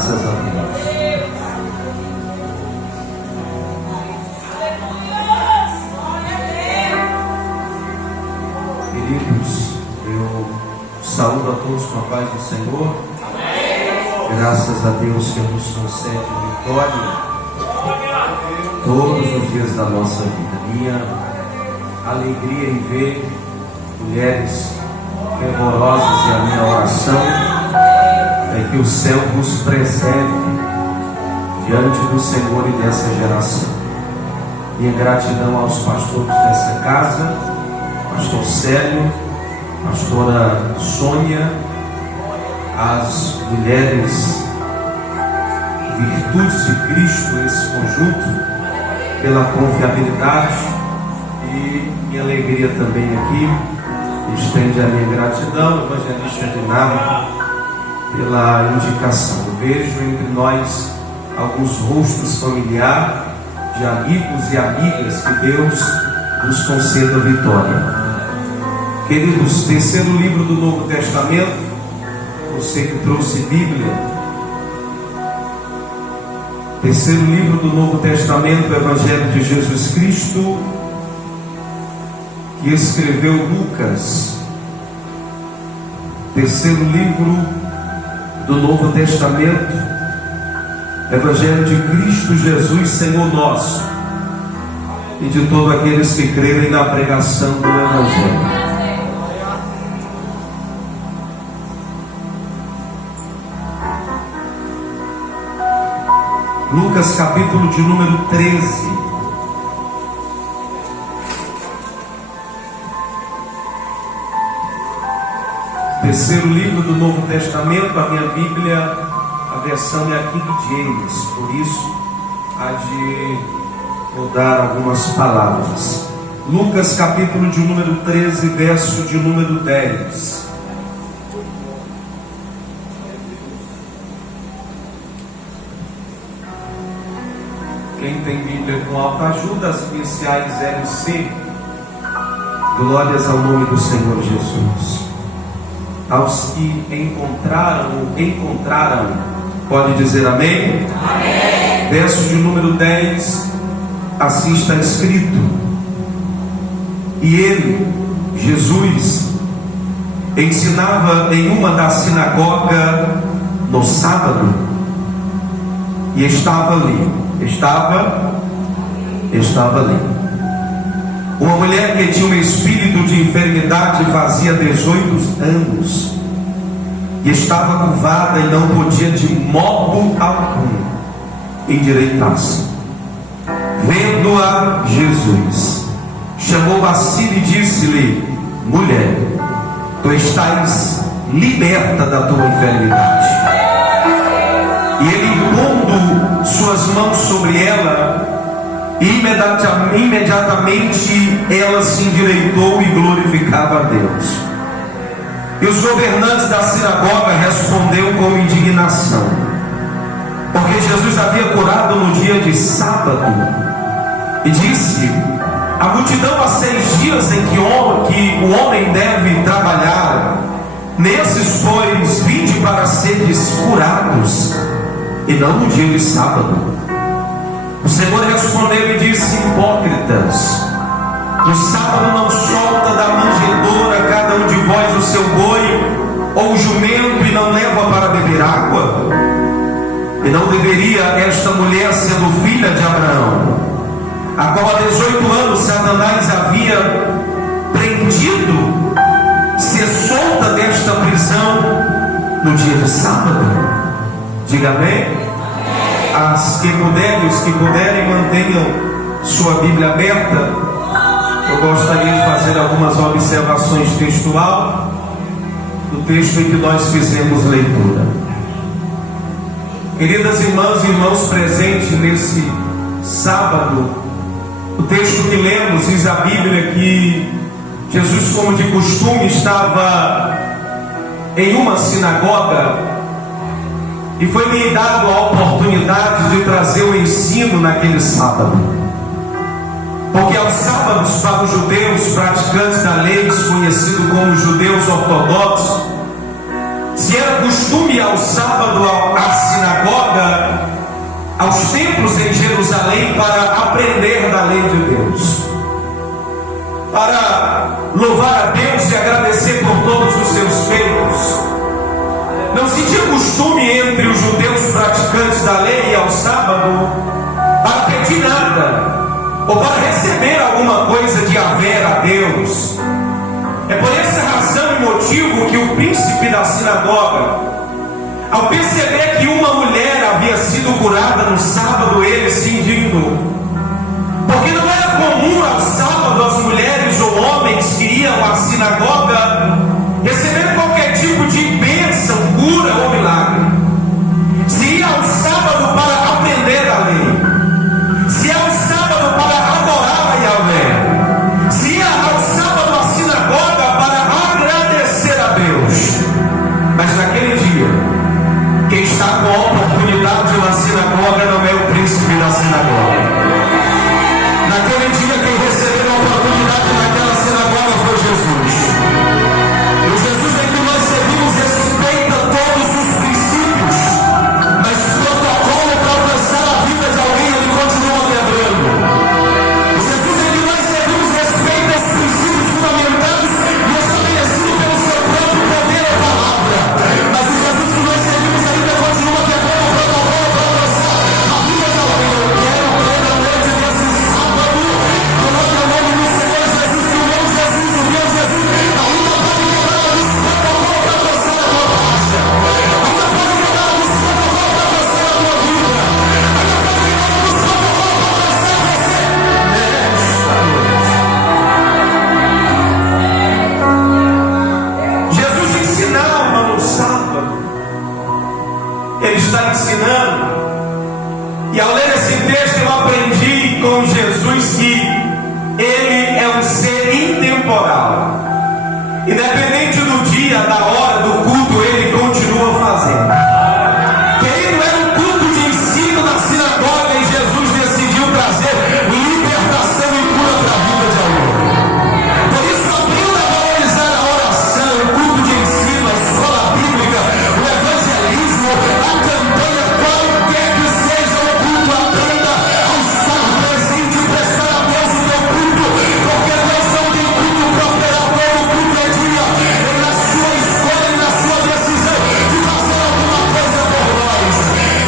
Graças a Deus. Queridos, eu saúdo a todos com a paz do Senhor. Graças a Deus que nos concede vitória todos os dias da nossa vida. Minha alegria em ver mulheres fervorosas, e a minha oração é que o céu vos preserve diante do Senhor e dessa geração. Minha gratidão aos pastores dessa casa, pastor Célio, pastora Sônia, as mulheres Virtudes de Cristo, esse conjunto, pela confiabilidade, e minha alegria também aqui estende a minha gratidão, evangelista Dinamo, pela indicação. Eu vejo entre nós alguns rostos familiares de amigos e amigas, que Deus nos conceda vitória. Queridos, terceiro livro do Novo Testamento, você que trouxe Bíblia, terceiro livro do Novo Testamento, o Evangelho de Jesus Cristo, que escreveu Lucas. Terceiro livro do Novo Testamento, Evangelho de Cristo Jesus, Senhor nosso, e de todos aqueles que crerem na pregação do Evangelho. Lucas capítulo de número 13. Terceiro livro do Novo Testamento. A minha Bíblia, a versão é a King James, por isso há de mudar algumas palavras. Lucas capítulo de número 13, verso de número 10. Quem tem Bíblia com alta ajuda, as iniciais LC. Glórias ao nome do Senhor Jesus. Aos que encontraram, pode dizer amém? Amém. Verso de número 10, assim está escrito: e ele, Jesus, ensinava em uma das sinagogas no sábado, e estava ali uma mulher que tinha um espírito de enfermidade fazia 18 anos, e estava curvada e não podia de modo algum endireitar-se. Vendo-a Jesus, chamou a si e disse-lhe: mulher, tu estás liberta da tua enfermidade. E ele, impondo suas mãos sobre ela, imediatamente ela se endireitou e glorificava a Deus. E os governantes da sinagoga responderam com indignação, porque Jesus havia curado no dia de sábado, e disse: a multidão há 6 dias em que o homem deve trabalhar, nesses pois vinde para seres curados, e não no dia de sábado. O Senhor respondeu e disse: hipócritas, no sábado não solta da manjedoura cada um de vós o seu boi ou o jumento, e não leva para beber água? E não deveria esta mulher, sendo filha de Abraão, a qual há 18 anos Satanás havia prendido, ser solta desta prisão no dia de sábado? Diga amém. Os que puderem, mantenham sua Bíblia aberta. Eu gostaria de fazer algumas observações textual do texto em que nós fizemos leitura. Queridas irmãs e irmãos presentes nesse sábado, o texto que lemos diz a Bíblia que Jesus, como de costume, estava em uma sinagoga, e foi-lhe dado a oportunidade de trazer o ensino naquele sábado. Porque aos sábados, para os judeus praticantes da lei, conhecido como judeus ortodoxos, se era costume costume ir ao sábado à sinagoga, aos templos em Jerusalém, para aprender da lei de Deus, para louvar a Deus e agradecer por todos os seus feitos. Não se tinha costume entre os judeus praticantes da lei ir ao sábado para pedir nada, ou para receber alguma coisa de haver a Deus. É por essa razão e motivo que o príncipe da sinagoga, ao perceber que uma mulher havia sido curada no sábado, ele se indignou. Porque não era comum ao sábado as mulheres ou homens que iam à sinagoga receber qualquer tipo de bênção, cura ou milagre. Se ia ao sábado para aprender a lei, se ia ao sábado para adorar a Yahvé, se ia ao sábado à sinagoga para agradecer a Deus. Mas naquele dia, quem está com a oportunidade na sinagoga não é o príncipe da sinagoga. Naquele dia, quem recebeu a oportunidade naquela sinagoga foi Jesus. O Jesus em que nós servimos respeita todos os princípios, mas o protocolo para alcançar a vida de alguém ele continua quebrando. O Jesus em que nós servimos respeita os princípios fundamentados e estabelecidos pelo seu próprio poder ou palavra, mas o Jesus que nós servimos ainda continua quebrando o protocolo para alcançar a vida de alguém. Eu quero plenamente nesse sábado, coloque o nome do Senhor Jesus, que o meu Jesus, o meu Jesus, ainda pode quebrar os protocolos para alcançar a tua graça, ainda pode quebrar os protocolos para alcançar a tua vida, ainda pode quebrar os protocolos para alcançar você nesta noite. Jesus ensinava no sábado, ele está ensinando, e ao ler esse texto eu aprendi com Jesus que ele é um ser intemporal. Independente do dia, da hora, do culto, ele continua fazendo. Querido, era um culto de ensino na sinagoga e Jesus decidiu trazer libertação e cura para a vida de alguém. Por isso, aprenda a valorizar a oração, o culto de ensino, a escola bíblica, o evangelismo, a campanha, qualquer que seja o culto, aprenda a estar presente e prestar a Deus o teu culto, porque Deus não tem culto para operar, todo culto é dia, e na sua escolha e na sua decisão de fazer alguma coisa por nós.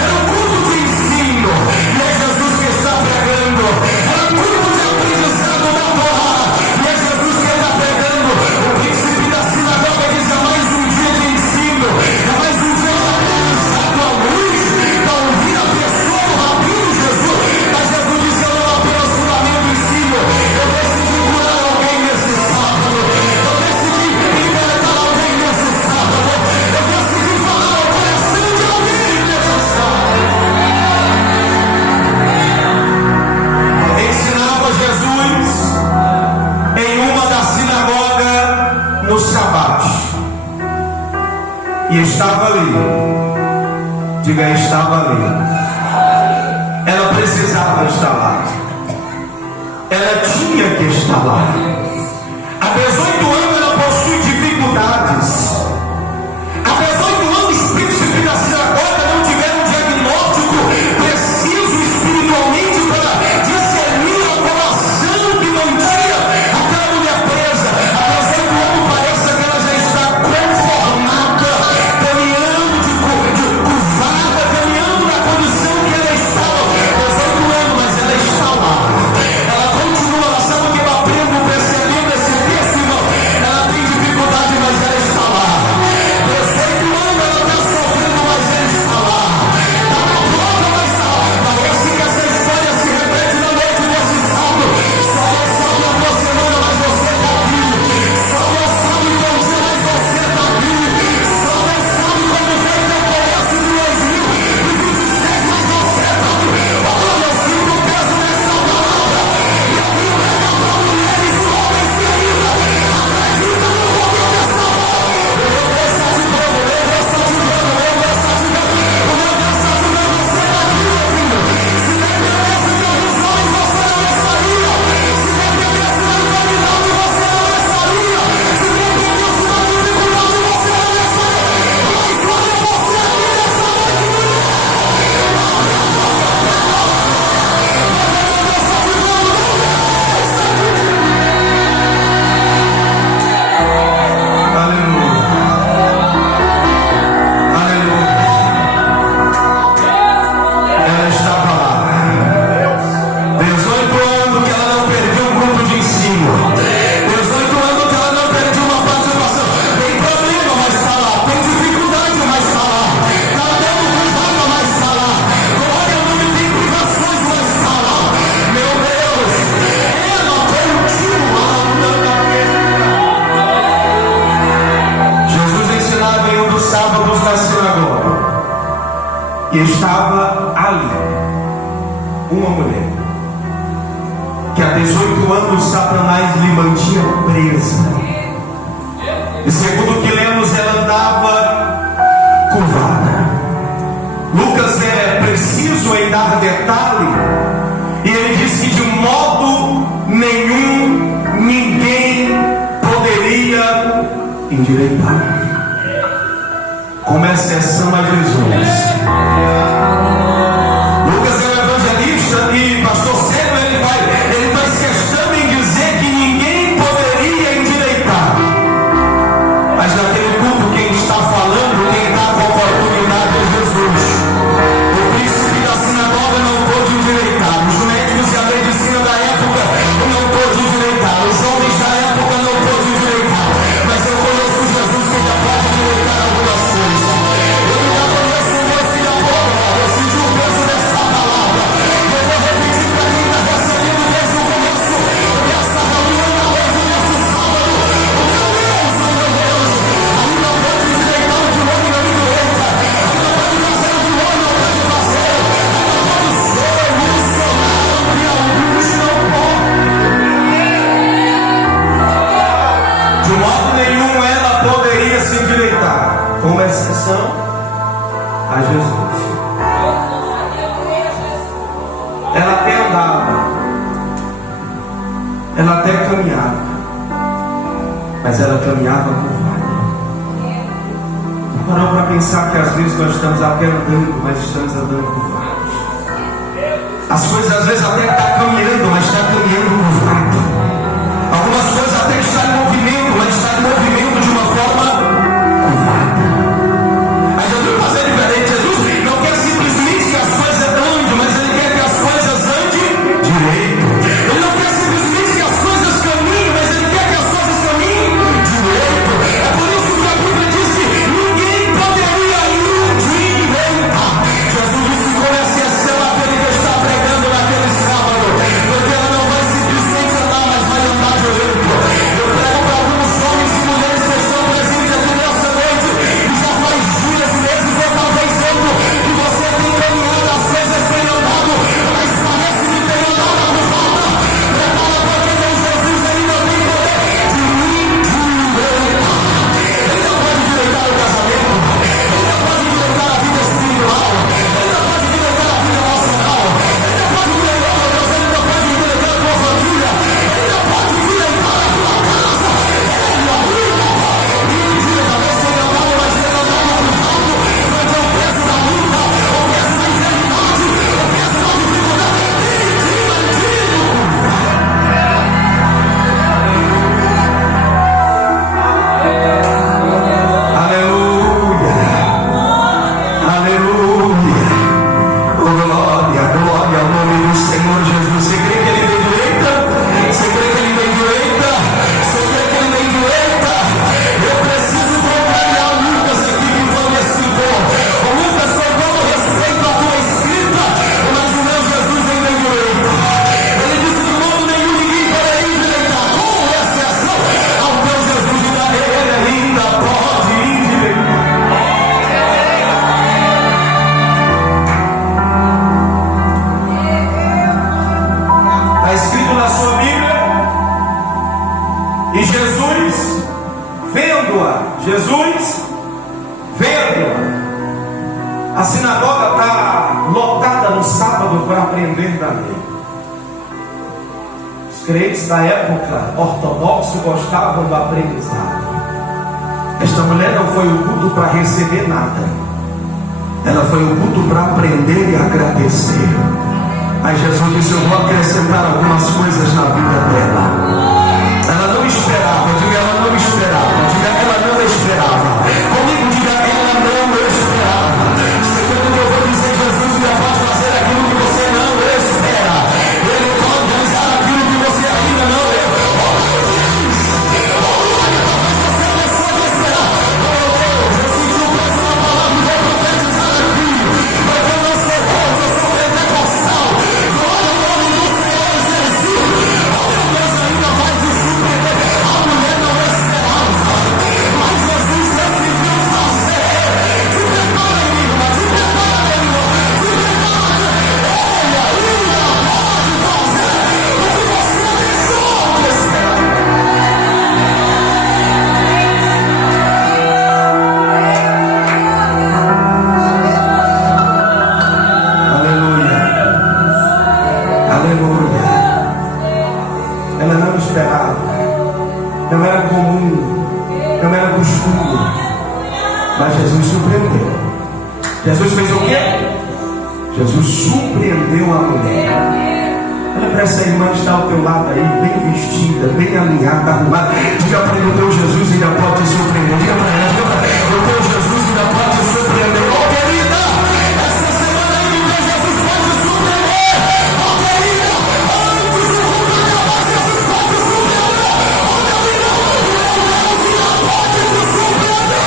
Era um culto de ensino, e é Jesus que está pregando. Era um culto de aprendizado da Torá, e é Jesus que está pregando. O príncipe da sinagoga diz: é mais um dia de ensino, é mais um dia de aprendizado à luz, para ouvir a pessoa do Rabino Jesus. Mas Jesus disse: eu não apenas fundamento o ensino, eu decidi curar alguém nesse sábado, eu decidi libertar alguém nesse sábado, eu decidi falar ao coração de alguém nesse sábado. Ensinava Jesus em uma da sinagoga no Shabat, e estava ali. Diga: estava ali. Ela precisava estar lá. Ela tinha que estar lá. Há 18 anos ela possui dificuldades. Há 18 anos os príncipes da sinagoga não tiveram um diagnóstico preciso espiritualmente para discernir a coração que mantinha aquela mulher presa. Há 18 anos parece que ela já está conformada, caminhando curvada, caminhando na condição que ela estava. 18 anos, mas ela está lá. Ela continua, ela sabe o que eu aprendo E estava ali uma mulher que há 18 anos Satanás lhe mantinha presa. E segundo o que lemos, ela andava curvada. Lucas é preciso em dar detalhe, e ele diz que de modo nenhum ninguém poderia endireitar, como exceção a Jesus. Lucas é um evangelista e pastor Célio, ele faz questão em dizer que ninguém poderia endireitar. Mas naquele culto quem está falando, quem dá a oportunidade é Jesus. O príncipe da sinagoga não pôde endireitar, os médicos e a medicina da época não pôde endireitar, os homens da época não pôde endireitar. Mas eu conheço Jesus que ainda pode endireitar algumas coisas. Eu ainda conheço um Deus que dá boa. Eu senti o peso dessa palavra. Eu vou repetir para quem está recebendo desde o começo dessa reunião na noite desse sábado. O meu Deus, ainda pode endireitar o que o homem não endireita. Ainda pode fazer o que o homem não pode fazer. Ainda pode solucionar o que alguns não podem. De modo nenhum ela poderia se endireitar, com exceção a Jesus. Ela até andava, ela até caminhava, mas ela caminhava curvada. Parou para pensar que às vezes nós estamos até andando, mas estamos andando curvados. As coisas às vezes até estão caminhando, mas está caminhando curvado. Algumas coisas até estão em movimento, mas está em movimento de uma forma curvada. Mas Jesus fazer diferente. Jesus não quer simplesmente que as coisas andem, mas Ele quer que as coisas andem direito. Ele não quer simplesmente que as coisas caminhem, mas Ele quer que as coisas caminhem direito. É por isso que a Bíblia diz que ninguém poderia endireitar. Jesus disse com exceção àquele que está pregando naquele sábado, porque ela não vai simplesmente andar, mas vai andar direito. Eu prego para alguns homens e mulheres que estão presentes aqui nessa noite, e já faz dias, meses ou talvez anos que você tem caminhado, as coisas têm andado, mas parece que tem andado curvada. Prepara, porque Deus Jesus ainda tem poder de endireitar. Ele não pode endireitar o casamento, Ele não pode endireitar a vida espiritual, Ele não pode endireitar a vida emocional, Ele não pode endireitar, meu Deus, Ele não pode endireitar a tua família, Ele não pode endireitar a tua casa. Ele não pode endireitar, talvez tenha andado, mas ele não andava curvado, porque o peso da luta, o peso da enfermidade, o peso da dificuldade, ele tinha mantido. Aleluia, aleluia, glória, glória ao nome do Senhor Jesus. Você crê que Ele vem direita? Você crê que Ele vem direita? Você crê que Ele vem direita? Eu preciso contrariar o Lucas aqui que foi me escritor. O Lucas, com todo respeito à tua escrita, mas o meu Jesus vem direita. Ele disse que de modo nenhum ninguém poderia endireitar, com exceção ao teu Jesus, e da Ele ainda pode endireitar. Está escrito na sua Bíblia, e Jesus vendo-a, a sinagoga está lotada no sábado para aprender da lei. Os crentes da época ortodoxa gostavam do aprendizado. Esta mulher não foi o culto para receber nada, ela foi o culto para aprender e agradecer. Mas Jesus disse: eu vou acrescentar algumas coisas na vida dela. Ela não esperava, diga, ela não esperava, diga, ela não esperava. Comigo, diga, ela não esperava. Segundo o que eu vou dizer, Jesus ainda pode fazer aquilo que você não espera. Ele pode realizar aquilo que você ainda não vê. Você deixou de esperar. Oh Deus, eu senti o peso da palavra e vou profetizar aqui. Porque eu não sou povo, eu sou pentecostal. Glória ao nome do Senhor Jesus. Oh meu Deus, ainda surpreendeu. Jesus fez o quê? Jesus surpreendeu a mulher. Olha para essa irmã que está ao teu lado aí, bem vestida, bem alinhada, arrumada. Diga para ele: o teu Jesus ainda pode te surpreender. Diga para ela: o teu Jesus ainda pode te surpreender. Oh, querida, essa semana aí o teu Jesus pode te surpreender. Oh, querida, antes do mundo acabar, Jesus pode te surpreender. Oh, querida, o teu Deus ainda pode te surpreender.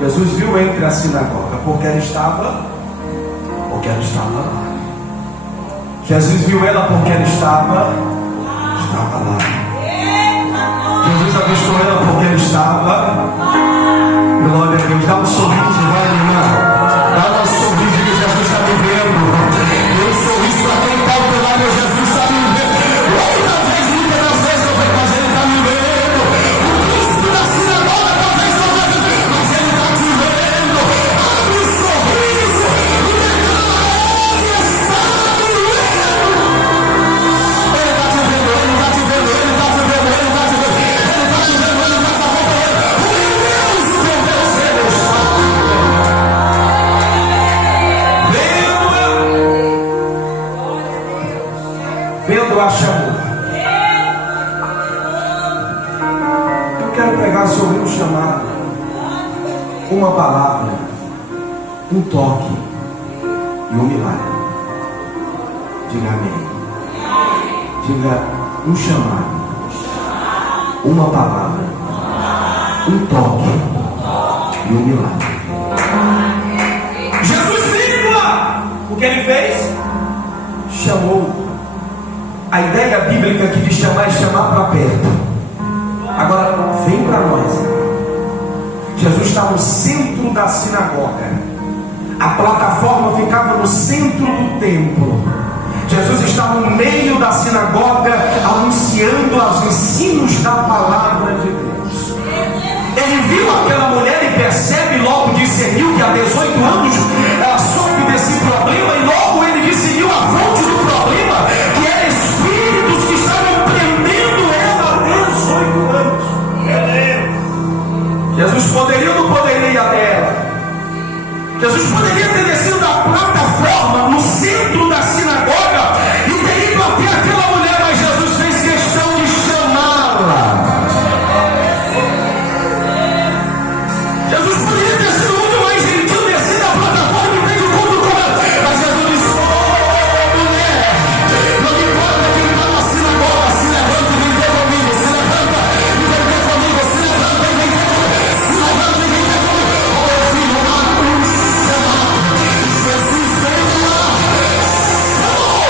Jesus viu entre a sinagoga, porque ela estava lá. Jesus viu ela porque ela estava lá. Jesus avistou ela porque ela estava. Glória a Deus. Dá um sorriso, vai, irmã. Dá um sorriso que Jesus está me vendo. Dê um sorriso para quem está ao teu lado. Jesus está me vendo. Muitas vezes eu vou fazer, ele está me vendo. O príncipe da sinagoga talvez não vai ver, mas ele está te vendo. Abre o sorriso e declara: ele está me vendo. Ele está te vendo, ele está te vendo, ele está te vendo, ele está te vendo, ele está te vendo, ele está te acompanhando. O teu Deus, ele está vendo a chamou. Eu quero pregar sobre um chamado, uma palavra, um toque e um milagre. Diga amém. Diga: um chamado, uma palavra, um toque e um milagre. Jesus viva! O que ele fez? Chamou. A ideia bíblica aqui de chamar é chamar para perto. Agora, vem para nós. Jesus está no centro da sinagoga. A plataforma ficava no centro do templo. Jesus está no meio da sinagoga, anunciando os ensinos da palavra de Deus. Ele viu aquela mulher e percebe, logo discerniu que há 18 anos ela sofre desse problema, e logo ele discerniu a fonte do problema, que era espíritos que estavam prendendo ela há 18 anos. Jesus poderia ou não poderia ir até ela? Jesus poderia ter descido da plataforma no centro da sinagoga e ter ido até aquela mulher, mas Jesus fez questão de chamá-la. Jesus poderia ter sido muito mais gentil, descer da plataforma e ter o culto com ela, mas Jesus disse: oh, mulher, não importa quem está na sinagoga, se levanta e vem ter comigo, se levanta e vem ter comigo, se levanta e vem ter comigo, se levanta e vem ter comigo. Oh, filho, há um chamado. Jesus veio lá, chamou.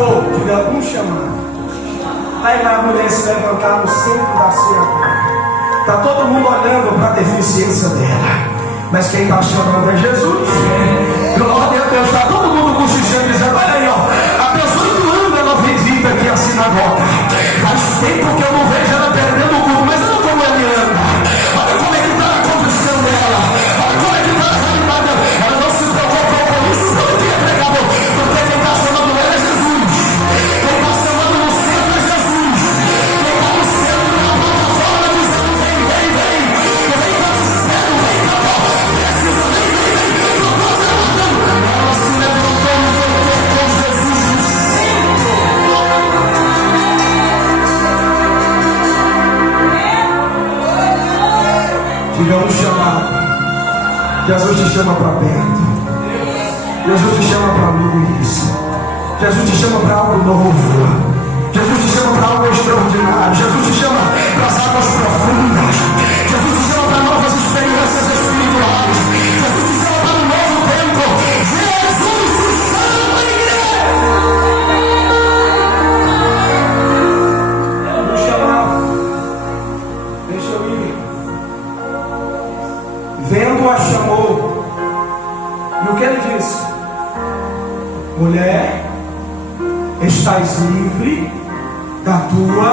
chamou, diga um chamado. Aí vai a mulher se levantar no centro da sinagoga. Está todo mundo olhando para a deficiência dela. Mas quem está chamando é Jesus. Glória a Deus. Está todo mundo cochichando dizendo: olha aí, ó, há 18 anos ela vem vindo aqui à sinagoga. Faz tempo que eu não vejo ela perdendo o culto. Mas olha como ela anda. Olha como é que está a condição dela. Olha como é que está a realidade dela. Ela não se preocupou com isso todo dia, pregador. Porque quem está chamando ela é Jesus. Quem está chamando no centro é Jesus. Quem está no centro da plataforma dizendo: vem, vem, vem. Vem para o céu, vem para o céu. Precisa, vem, vem, vem. Ela se levantou e voltou com Jesus no centro. Diga um chamado. Jesus te chama para perto. Jesus te chama para luz. Jesus te chama para algo novo. Jesus te chama para algo extraordinário. Jesus te chama para as águas profundas. Jesus te chama para novas experiências espirituais. Jesus te chama para um novo tempo. Jesus te chama, igreja. Me chamava. Deixa eu ir. Vendo-a, chamou. E o que ele disse? Mulher, estás livre da tua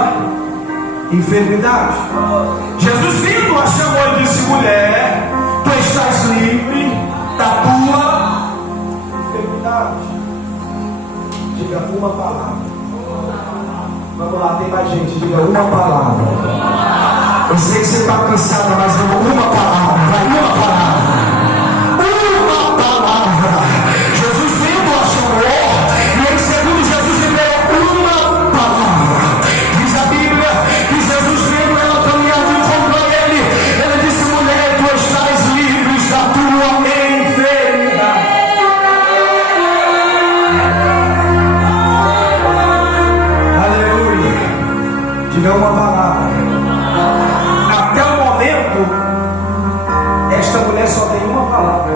enfermidade. Jesus vindo a chamou e disse: mulher, tu estás livre da tua enfermidade. Diga uma palavra. Vamos lá, tem mais gente. Diga uma palavra. Eu sei que você está cansada, mas vamos, uma palavra. Vai, uma palavra. Uma palavra. Jesus vindo a chamou. E em segundo Jesus liberou uma palavra. Diz a Bíblia que Jesus vindo, ela caminhando e encontrou ele. Ele disse: mulher, tu estás livre da tua enfermidade. Aleluia. Diga uma palavra. Até o momento, esta mulher só tem uma palavra.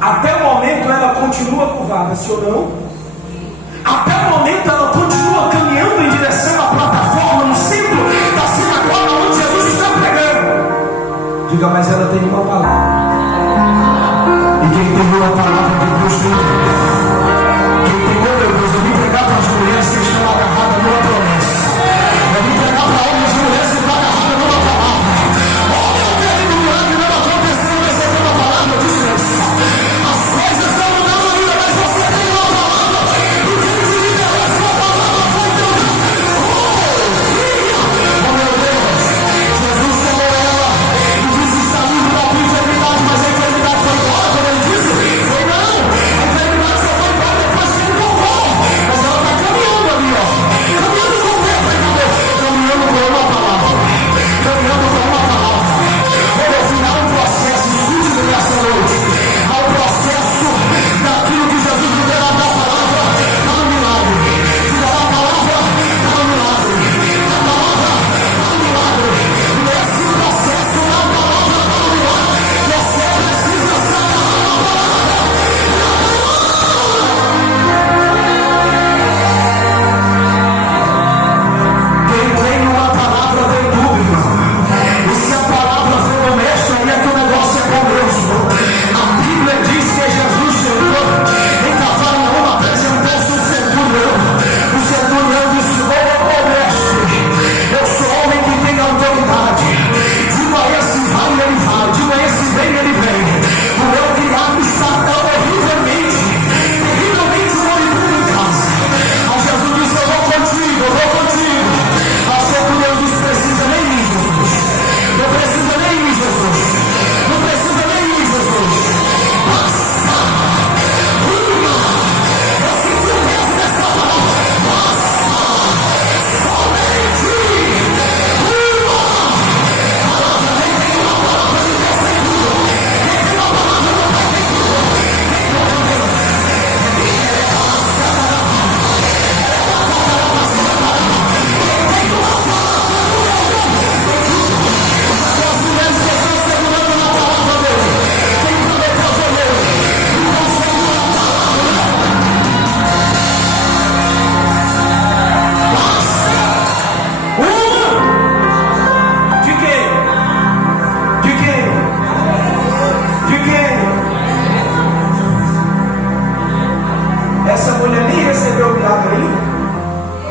Até o momento ela continua curvada, sim ou não? Até o momento ela continua caminhando em direção à plataforma no centro da sinagoga onde Jesus está pregando. Diga, mas ela tem uma palavra. E quem tem uma palavra de Deus tem Deus. Quem tem uma, meu Deus, eu vim pregar para as mulheres que estão agarradas numa promessa. Eu vim pregar para homens e mulheres que estão agarradas numa palavra. Olha, eu quero um milagre não aconteceu, mas eu tenho uma palavra de Deus. As coisas estão mudando ainda, mas você tem uma palavra.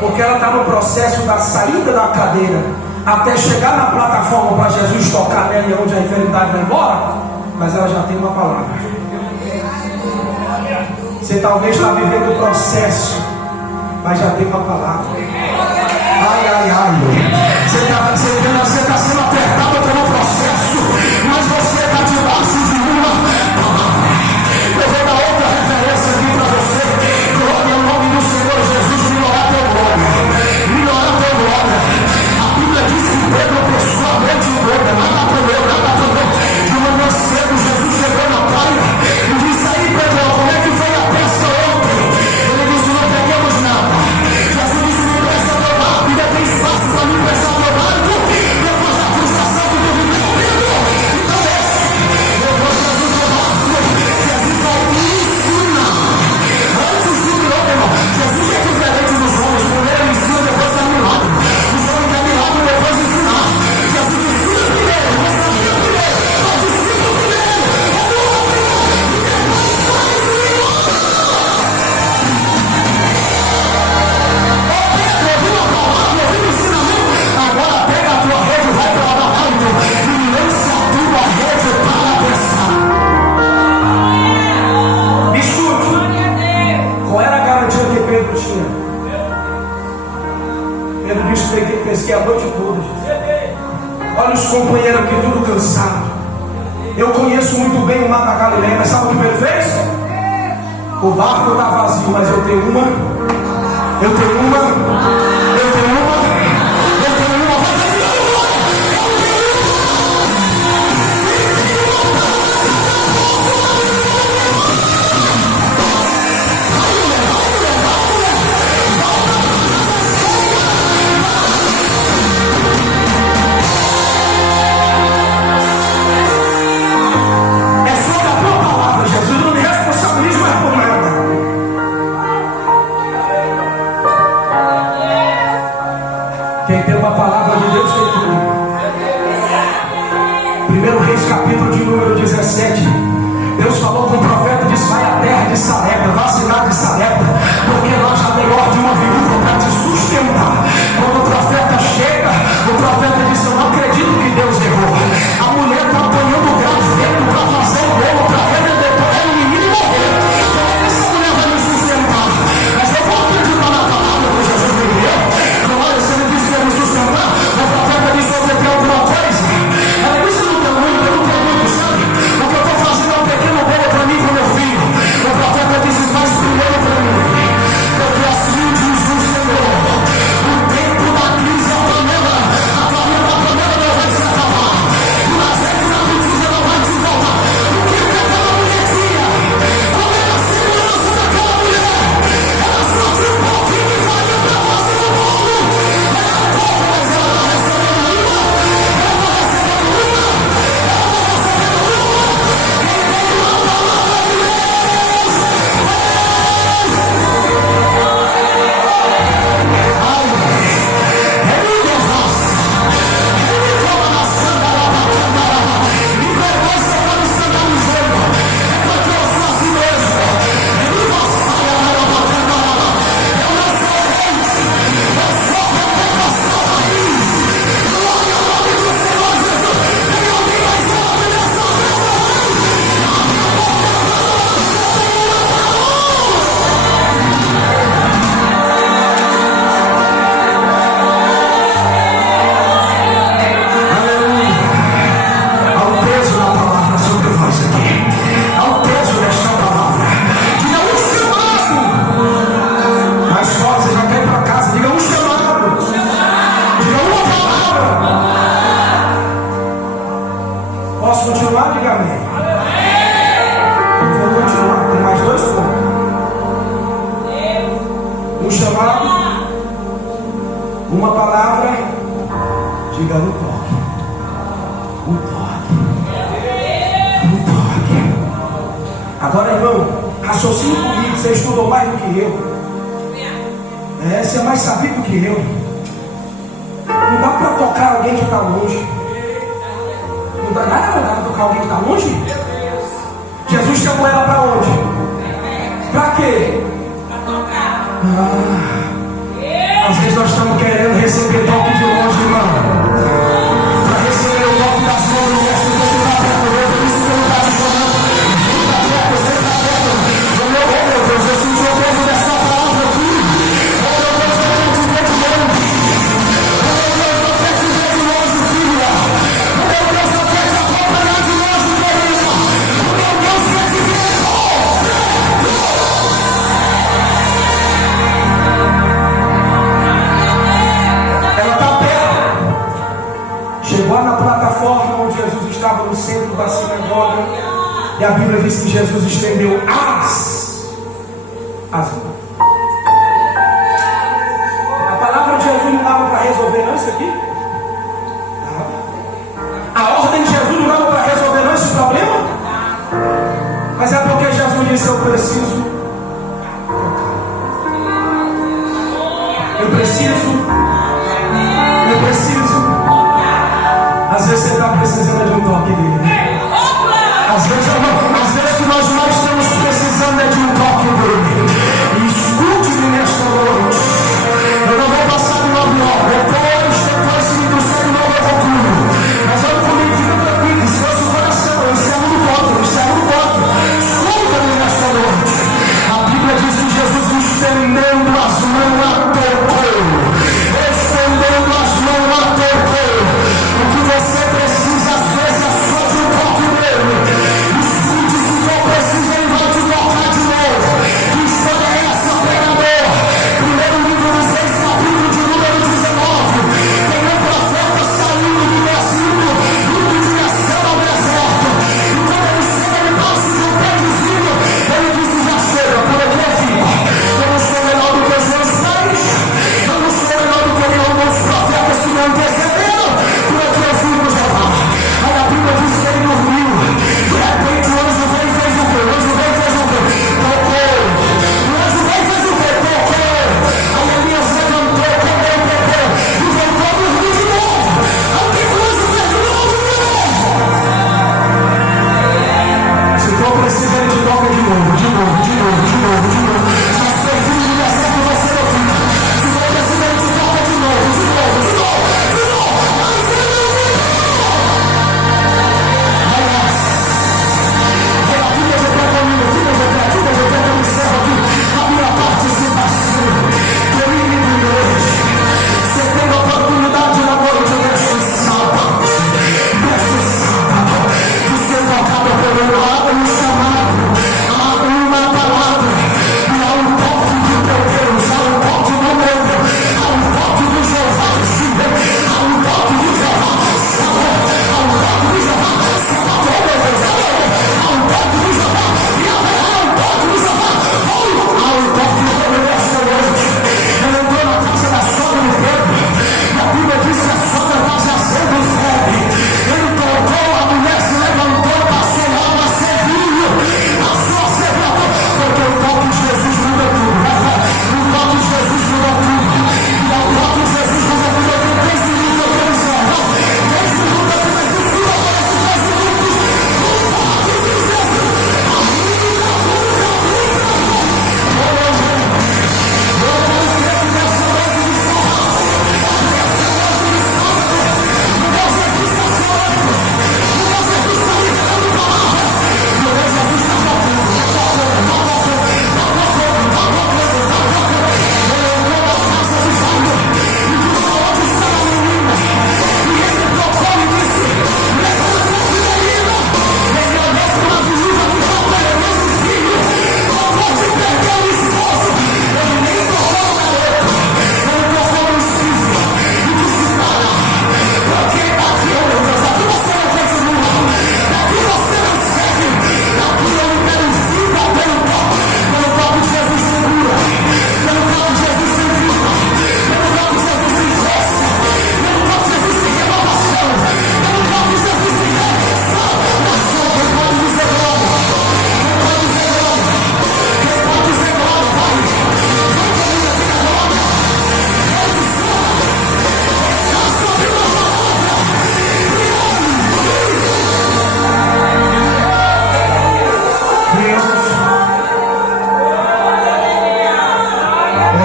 Porque ela está no processo da saída da cadeira até chegar na plataforma para Jesus tocar nela e onde a enfermidade vai embora. Mas ela já tem uma palavra. Você talvez está vivendo o processo, mas já tem uma palavra. Ai, ai, ai. Você está sendo apertado pelo processo, mas você está debaixo de uma palavra. Eu vou dar outra referência aqui para você. Glória ao nome do Senhor Jesus. Melhorar teu glória. Melhorar teu glória. A Bíblia diz que Pedro pescou a noite toda. Nada comeu, nada tomou. De manhã cedo, Jesus chegou na praia e disse: aí, Pedro, como é que foi a pesca ontem? Ele disse: não pegamos nada. Jesus disse: me presta teu barco, ainda tem espaço para me prestar teu barco. Depois da frustração que tu viveu comigo. Então desce. Depois Jesus no barco. Jesus vai me ensinar. Antes do milagre, irmão. Jesus é diferente dos homens. Primeiro ele ensina, depois dá milagre. Os homens querem milagre, depois ensinar. Jesus ensina primeiro, mas sabia primeiro. Mas ensina primeiro. Agora pega a tua rede, vai para lá alto e lança a tua rede para pescar. Escute, qual era a garantia que Pedro tinha? Pedro disse: pesquei a noite toda. Olha os companheiros aqui, tudo cansado. Eu conheço muito bem o Mar da Galileia, mas sabe o que Pedro fez? O barco está vazio, mas eu tenho uma. Eu tenho uma. Eu tenho uma. Eu tenho uma. É sobre a tua palavra, Jesus. Não me responsabilize mais por nada. Quem tem uma palavra de Deus tem tudo. 1 Reis, capítulo de número 17. Deus falou com o profeta e disse: vai à terra de Sarepta, vá à cidade de Sarepta, porque lá já tem ordem uma viúva para te sustentar. Quando o profeta chega, o profeta diz: eu não acredito que Deus errou. A mulher está apanhando o graveto para fazer o bolo para ela, depois o menino morrer. Então essa mulher vai me sustentar. Mas eu vou acreditar na palavra que Jesus me deu. Glória, você me disse que ia me sustentar. O profeta disse: você tem alguma coisa? Ela disse: eu não tenho muito, sabe? O que eu estou fazendo é um pequeno bolo para mim e para o meu filho. O profeta disse: faz primeiro para mim, porque assim diz o Senhor: o tempo da crise é a panela não vai se acabar, o azeite na botija não vai te voltar. O que aquela mulher tinha? Qual era a segurança daquela mulher? Ela só tinha um pouquinho de farinha para fazer o bolo. Era pouco, mas ela está recebendo uma. Ela está recebendo uma. Quem tem uma palavra de Deus? Há um peso na palavra sobre nós aqui. Há um peso nesta palavra. Diga um chamado. Mais forte, você já quer ir para casa. Diga um chamado. Diga uma palavra. Posso continuar? Diga amém. Vou continuar. Tem mais 2 pontos. Um chamado. Uma palavra. Diga um toque. Um toque. Um toque. Agora, irmão, raciocine comigo. Você estudou mais do que eu. Você é mais sabido que eu. Não dá para tocar alguém que está longe. Não dá nada para tocar alguém que está longe. Jesus chamou ela para onde? Para quê? Às vezes nós estamos querendo receber toque de longe, irmão. Para receber o toque das mãos do mestre, tem que estar perto dele. Por isso que eu não estava falando. Vem para perto, vem para perto. Oh meu Deus, eu senti o peso dessa palavra aqui. Oh meu Deus, eu quero te ver de longe. Oh meu Deus, eu quero te ver de longe, filha. Oh meu Deus, eu quero te acompanhar de longe, querida. Oh meu Deus, eu quero te ver. Chegou na plataforma onde Jesus estava no centro da sinagoga, e a Bíblia diz que Jesus estendeu as mãos. A palavra de Jesus não dava para resolver não isso aqui? A ordem de Jesus não dava para resolver não esse problema? Mas é porque Jesus disse: eu preciso tocar. Eu preciso. Às vezes você está precisando de um toque dele. Às vezes que nós mais estamos precisando é de um toque dele. E escute-me nesta noite. Eu não vou passar de 9 horas. Depois se me trouxer de novo eu vou tudo. Mas olha comigo, fica tranquilo. Esforça o coração. Eu encerro no ponto. Escuta-me nesta noite. A Bíblia diz que Jesus estendendo as mãos a tocou.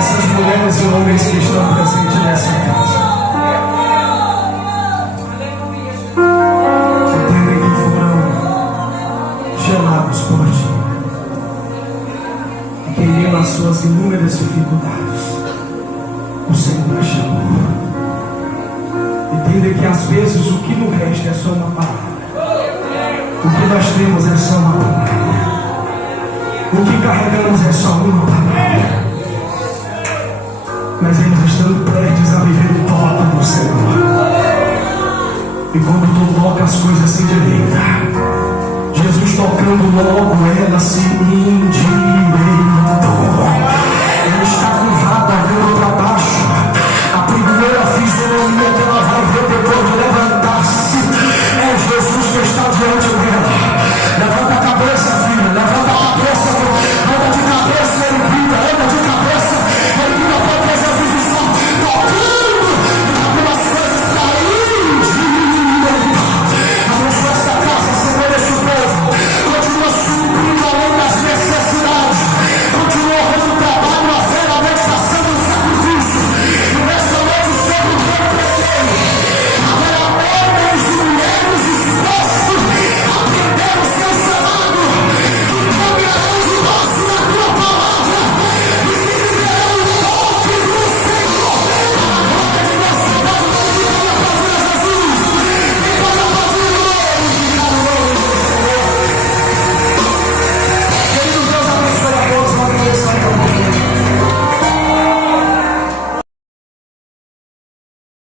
essas mulheres e homens que estão presentes nessa casa. Entendem que foram chamados por ti. E que em meio às suas inúmeras dificuldades, o Senhor as chamou. Entendem que às vezes o que nos resta é só uma palavra. O que nós temos é só uma palavra. O que carregamos é só uma palavra. Mas eles estão prestes a viver o toque do Senhor. E quando tu toca, as coisas se endireitam. Jesus tocando logo, ela se endireitou. Ela está com